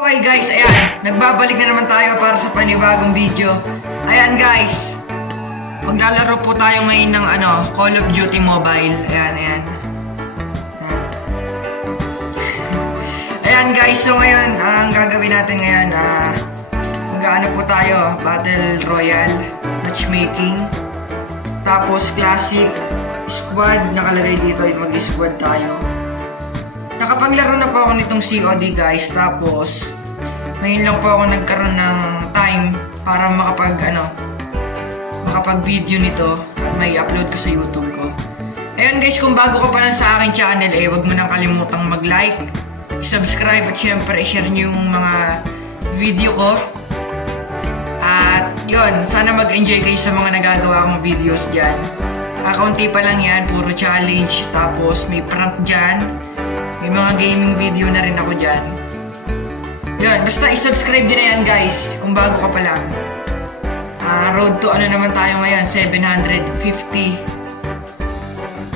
Okay guys, ayan, nagbabalik na naman tayo para sa panibagong video. Ayan guys, maglalaro po tayo ngayon ng Call of Duty Mobile. Ayan. Ayan guys, so ngayon, ang gagawin natin ngayon, mag-ano po tayo, Battle Royale, Matchmaking, tapos Classic, Squad, nakalagay dito, mag-squad tayo. Nakapaglaro na po ako nitong COD guys, tapos ngayon lang po ako nagkaroon ng time para makapag video nito at may upload ko sa YouTube ko. Ayan guys, kung bago ka pa lang sa aking channel, huwag mo nang kalimutang mag-like, i-subscribe at syempre i-share nyo yung mga video ko. At yun, sana mag-enjoy kayo sa mga nagagawa kong videos dyan. Kaunti pa lang yan, puro challenge, tapos may prank dyan. May mga gaming video na rin ako dyan. Yun, basta i-subscribe din na yan guys, kung bago ka pa lang. Road to naman tayo ngayon, 750.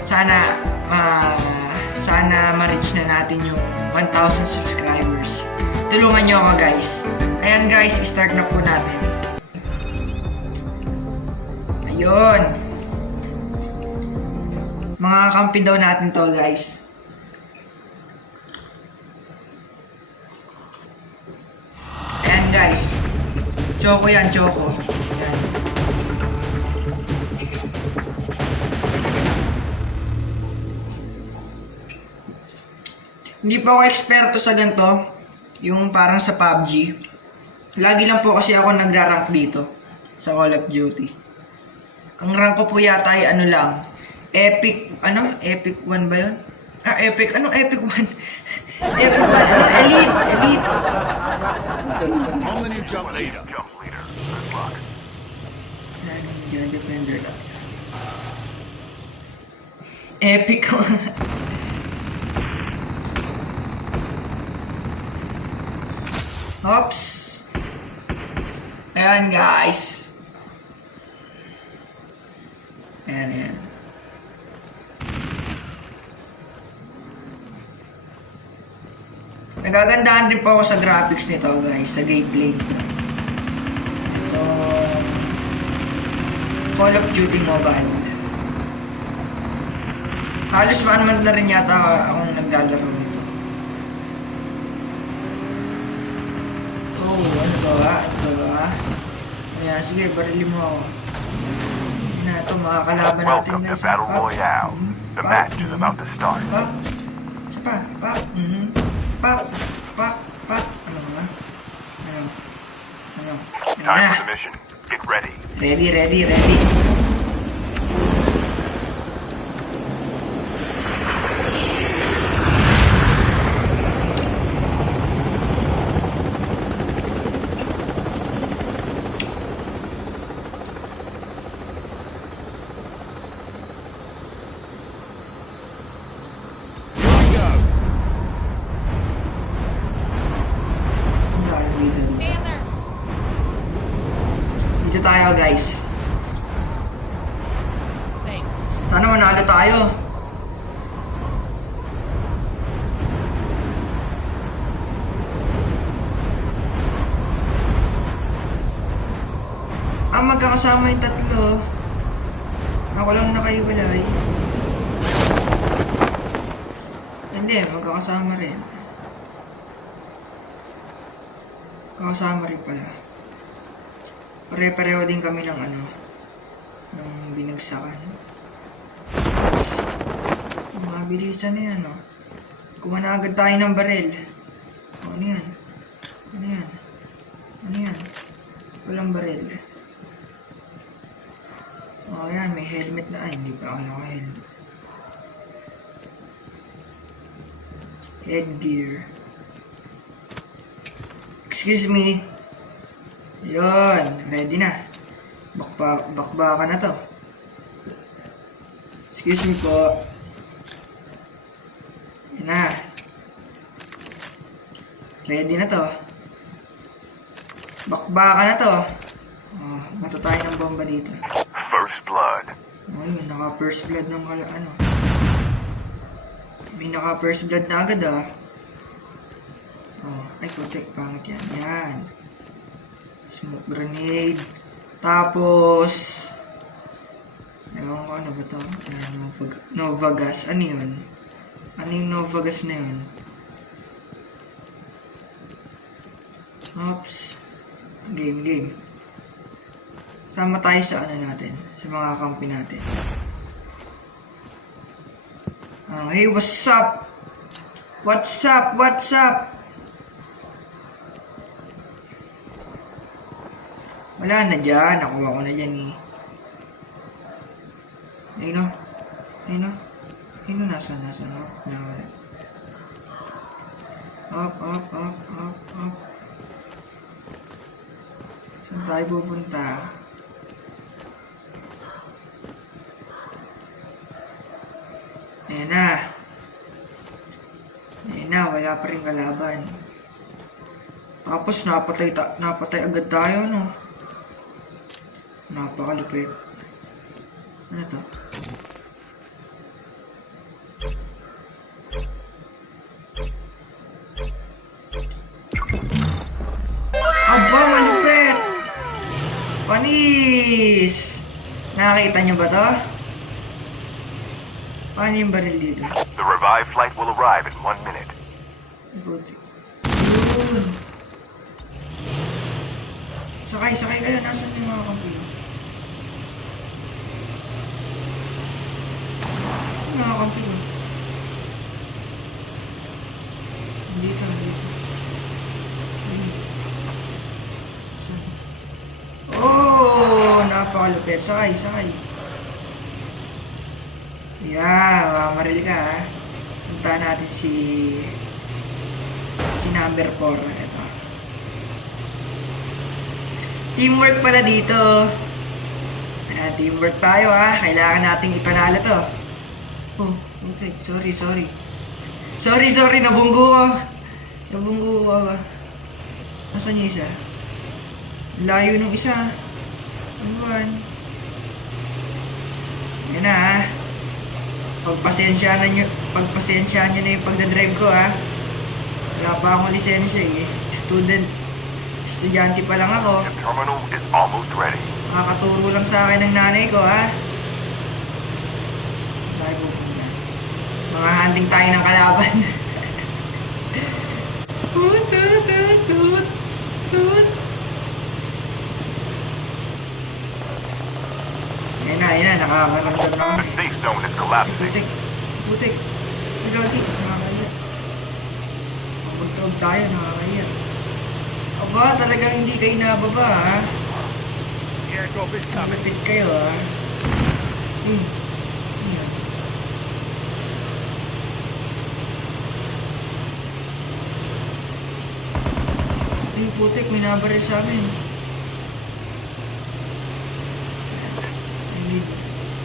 Sana ma-reach na natin yung 1,000 subscribers. Tulungan nyo ako guys. Ayan guys, start na po natin. Ayun. Mga kampi daw natin to guys. Guys, choco yan, choco. Yan. Hindi pa ako eksperto sa ganito, yung parang sa PUBG. Lagi lang po kasi ako nagra-rank dito sa Call of Duty. Ang rank ko po yata ay Epic, Epic 1 ba yun? Epic 1? Epic 1, Elite. On the new jump leader. Defender lang. Epic. Oops. Ayan guys. Ayan. Nagagandahan din po ako sa graphics nito guys, sa gameplay nito. Call of Duty Mobile. Halos 1 month na rin yata akong naglalaro nito. Ano ba? Ayan, sige, barili mo ako. Hindi na ito, makakalaban natin guys. Welcome to Battle Royale. The match is about to start. Isa pa. Pak. Ano ba? Time for the mission. Get ready. Ready. Dito tayo guys. Thanks. Sana manalo tayo. Magkakasama yung tatlo. Ako lang nakaiwalay. Hindi, magkakasama rin. Magkakasama rin pala. Pare-pareho din kami ng ng binagsakan. Mabilisan na yan, Kuha na agad tayo ng barel. Ano yan? Walang barel. Yan, may helmet na. Ay, hindi pa ako naka-helmet. Headgear. Excuse me. Yun, ready na. Bakbaka na to. Excuse me po. Yan na. Ready na to. Bakbaka na to. Bato tayo ng bomba dito. First blood. Ayun, naka first blood ng May naka first blood na agad Oh, ay putik, pangit yan. Yan. Smoke grenade. Tapos, ewan ko ano ba to? Ayan, Nova gas. Ano yun? Ano yung Nova gas na yun? Oops. Game. Sama tayo sa ano natin. Sa mga kampi natin. Hey, what's up? What's up? Wala na dyan. Nakuha ko na dyan eh. Ayun o. Nasaan? Nawala. Up. Saan tayo pupunta? Ayan na, wala pa rin kalaban. Tapos napatay agad tayo, no? Napakalupit. Ano to? Aba, malupit! Panis! Nakakita nyo ba to? Paano yung baril dito? The revived flight will arrive in 1 minute. Buti. Yun. Sakay kayo. Nasaan yung mga kampilo? Mga kampilo. Dito. Oh, napakalupit. Sakay. Yeah, mamaril ka ha. Punta natin si number 4. Ito. Teamwork pala dito. Ayan, teamwork tayo ha. Kailangan nating ipanalo to. Oh, okay. Sorry. Sorry, nabunggo ko. Ba? Nasaan yung isa? Layo nung isa. Anuan. Yan na ha. Pagpasensyaan nyo na yung pagdadrive ko ha. Wala pa akong lisensya eh. Estudyante pa lang ako. The terminal is almost ready. Makakaturo lang sa akin ng nanay ko ha. Tayo pupunta. Mga handing tayo ng kalaban. Tut. Ayun na, nakakaramdam na The kami. safe zone is collapsing. Butik. Nagagi, nakakaya. Pagtog tayo, nakakaya. Aba, talagang hindi kayo nababa, ha? Airdrop is coming. Malapit kayo, ha? Ayun. Ayun. Ay, putik, may nabaril sa amin.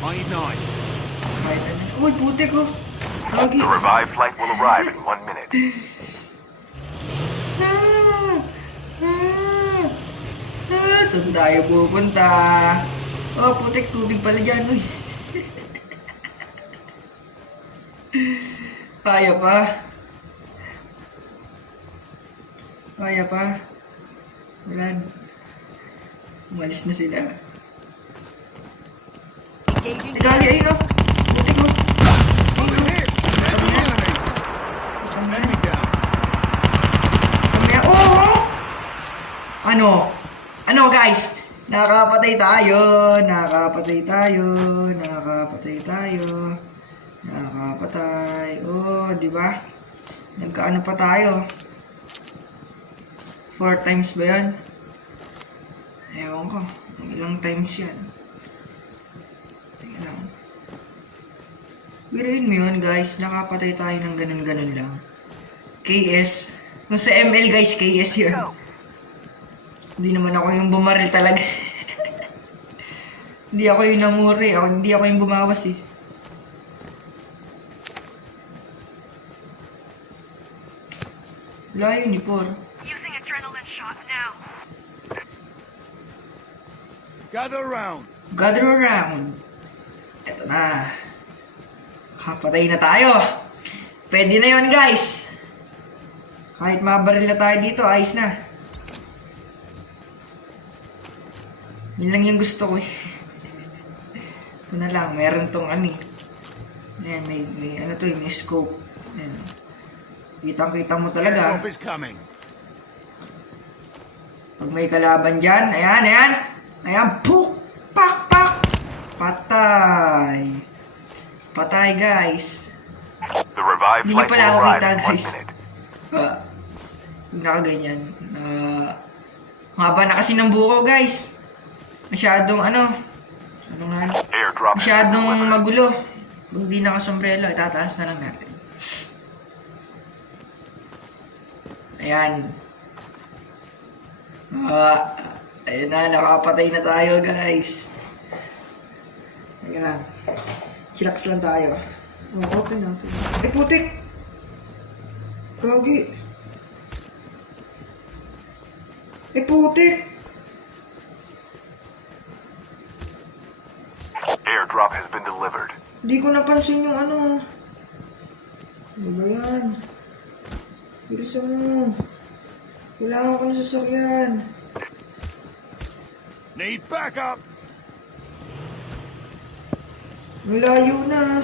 I need 9. Kahit ano. Uy, putik, oh. Lagi. The revived flight will arrive in 1 minute. Saan tayo pupunta? Oh, putik, tubig pala dyan, uy. Kaya pa. Wala. Umalis na sila. Nagagi, ayun, oh. Putik, oh. Over here. Enemies. Enemy down. Kamaya, oh! Ano guys? Nakakapatay tayo. Oh, di ba? Nagkaano pa tayo? 4 times ba yan? Ewan ko. Ilang times yan? Tingnan lang. Biruin mo yun guys. Nakapatay tayo ng ganun-ganun lang. KS. Kung sa ML guys, KS yun. Hindi naman ako yung bumaril talaga. Hindi ako yung namuri. Hindi ako yung bumawas eh. Layo ni Por. Using adrenaline shot now. Gather Around. Eto na. Kapatay na tayo. Pwede na yon guys. Kahit mabaril na tayo dito, ayos na. Yun lang yung gusto ko eh. Ito na lang, meron tong ano eh. Ayan, may ano to eh, may scope. Ayan. Kitang-kita mo talaga. Airdrop is coming. Pag may kalaban dyan, ayan, ayan. Ayan, puk! Pak, pak! Patay. Patay, guys. The revived Hindi niyo flight pala will ako arrive kita, in 1 guys. minute. Yung nakaganyan. Haba na kasi ng buko, guys. Masyadong ano nga, Airdrop has been masyadong delivered. magulo. Kung di nakasombrelo, itataas na lang natin. Ayan. Ayun na, nakapatay na tayo, guys. Ayan lang. Chillax lang tayo. Oh, open natin. Ay, putik! Gagi. Ay, putik! Airdrop has been delivered. Hindi ko napansin yung ano. Ano ba yan? Bilisan mo. Kailangan ko ng sasakyan. Need backup. Malayo na.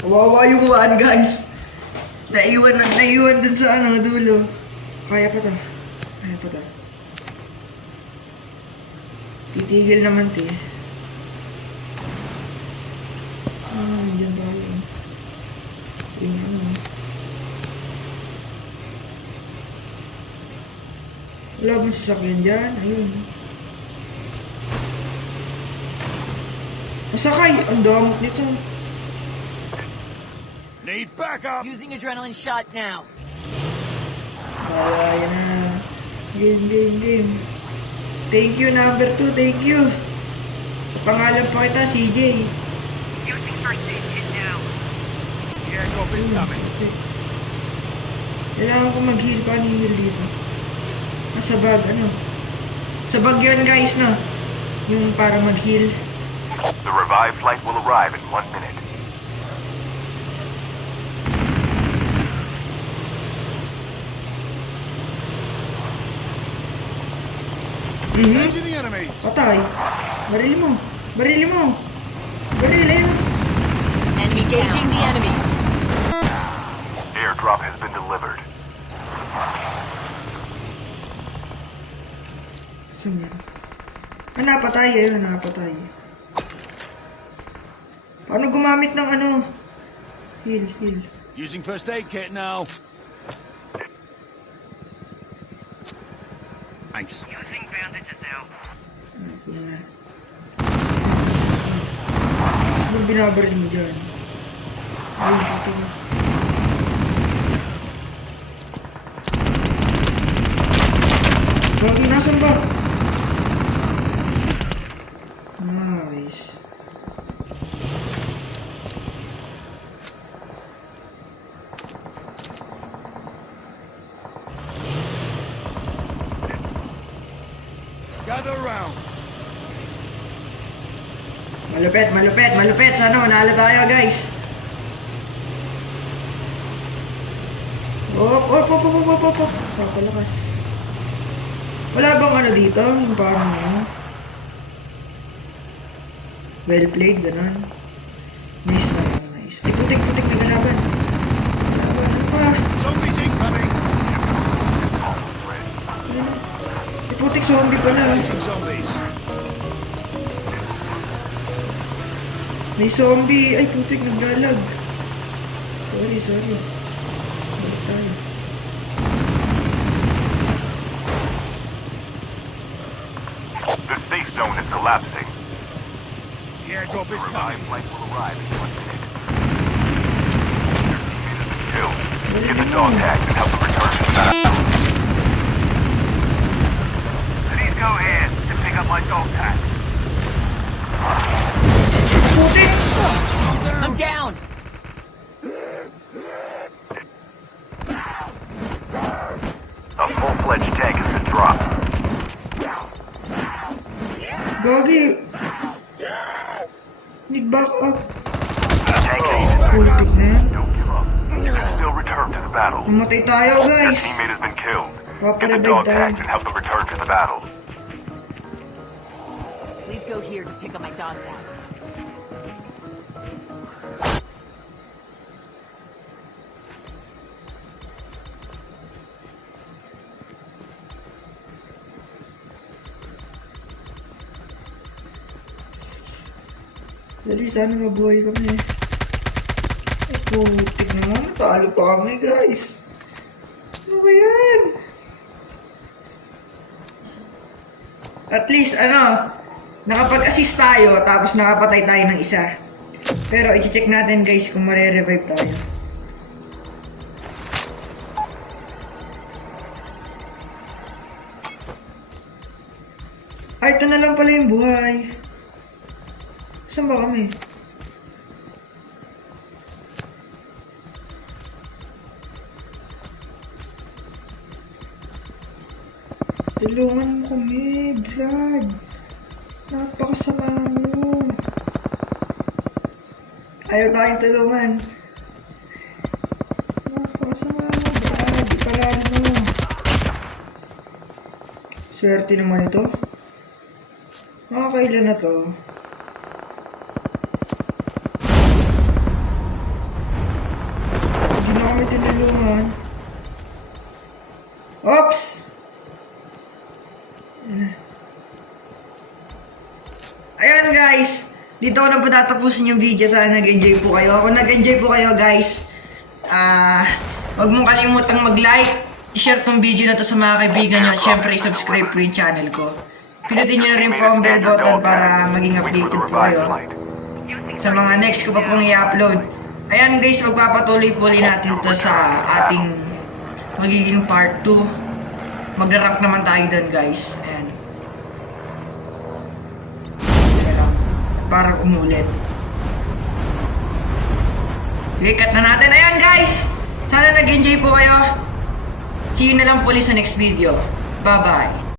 Kawawa yung one, guys. Naiwan dun sa ano, dulo. Kaya pa to. Kaya pa to. Titigil naman, te. Diyan tayo. Yung ano. Wala bang sasakyan dyan? Ayun. Masakay! Ang damot nito. Need backup. Using adrenaline shot now. Yan na. Game. Thank you, number 2. Thank you. Pangalan pa kita, CJ. Using first aid kit now. The airdrop is coming. Kailangan ko mag-heal. Paano yung heal dito? Sa bag, ano? Sa bag yan, guys, no? Yung para mag-heal. The revived flight will arrive in 1 minute. Engaging the enemies. Patay. Barili mo. Barili mo. Barili, ayun. Enemy engaging the enemies. Airdrop has been delivered. Saan yan? Napatay. Ayun, napatay. Paano gumamit ng ano? Heal. Using first aid kit now. Thanks. Using bandages now. Ano na? Anong binabaril mo dyan? Ayun, puto ka. Gagi, nasan ba? Nice. Gather round. Malupit. Sana manalo tayo, guys. Op. Papalakas. Wala bang ano dito? Yung parang ano? Well played, ganun. Nice. Ay, putik na galaban. Ano pa? Zombies incoming. Ayun. Ay, putik zombie pala. Engaging zombies. May zombie. Ay, putik, naglalag. Sorry. Balik tayo. The safe zone is collapsing. The airdrop is coming. Flight will arrive in 1 minute. Your teammate has been killed. Get the dog tags and help them return. Please go ahead and pick up my dog tag. Putik! I'm down. A full-fledged tank has been dropped. Gagi! Need back up. The Pultik na yan. Don't give up. You can still return to the battle. Namatay tayo, Your guys. teammate has been killed. Get the Paparevive dog tayo. tags and help them return to the battle. Please go here to pick up my dog tag. Dali, sana mabuhay kami. Ay, putik naman. Talo pa kami, guys. Ano ba yan? At least, nakapag-assist tayo, tapos nakapatay tayo ng isa. Pero, i-check natin, guys, kung mare-revive tayo. Ay, ito na lang pala yung buhay. Saan ba kami? Tulungan mo kami, Brad. Napakasama mo. Ayaw tayong tulungan. Napakasama mo, Brad. Ipalaan mo. Swerte naman ito. Kailan na to? Hindi na kami tinulungan. Oops! Ayan guys! Dito ko na po tatapusin yung video. Sana nag-enjoy po kayo. Kung nag-enjoy po kayo guys, huwag mong kalimutang mag-like, i-share tong video na to sa mga kaibigan nyo, at syempre i-subscribe po yung channel ko. Pinutin nyo na rin po ang bell button para maging updated po kayo sa mga next ko pa pong i-upload. Ayan guys, magpapatuloy po ulit natin to sa ating magiging part 2. Mag-rank naman tayo doon guys. Ayan. Sige lang. Para umulit. Sige, cut na natin. Ayan guys! Sana nag-enjoy po kayo. See you na lang po ulit sa next video. Bye-bye.